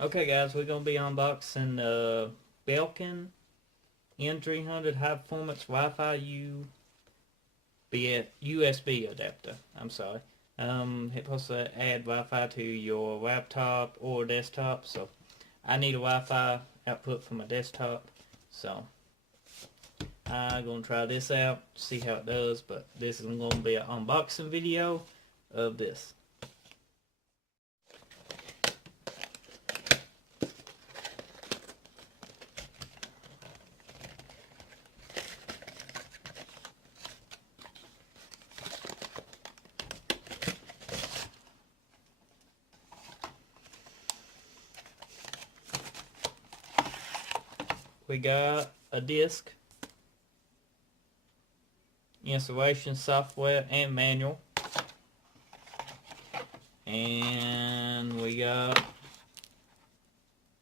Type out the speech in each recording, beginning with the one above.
Okay guys, we're going to be unboxing the Belkin N300 high performance Wi-Fi USB adapter. I'm sorry. It's supposed to add Wi-Fi to your laptop or desktop, so I need a Wi-Fi output for my desktop, so I'm going to try this out, see how it does, but this is going to be an unboxing video of this. We got a disc, installation software and manual, and we got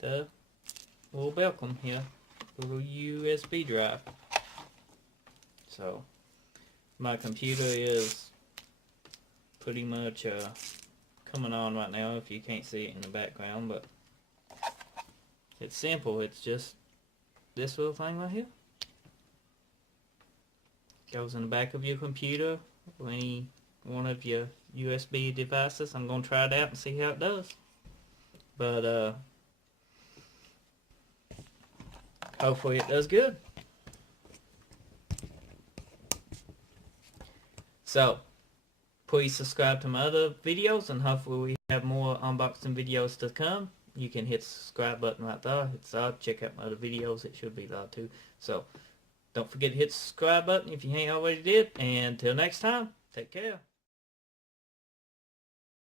the little Belkin here, little USB drive. So my computer is pretty much coming on right now if you can't see it in the background, but it's simple. It's just this little thing right here. Goes in the back of your computer or any one of your USB devices. I'm going to try it out and see how it does. But hopefully it does good. So please subscribe to my other videos, and hopefully we have more unboxing videos to come. You can hit the subscribe button right there. Check out my other videos. It should be there too. So don't forget to hit the subscribe button if you ain't already did. And until next time, take care.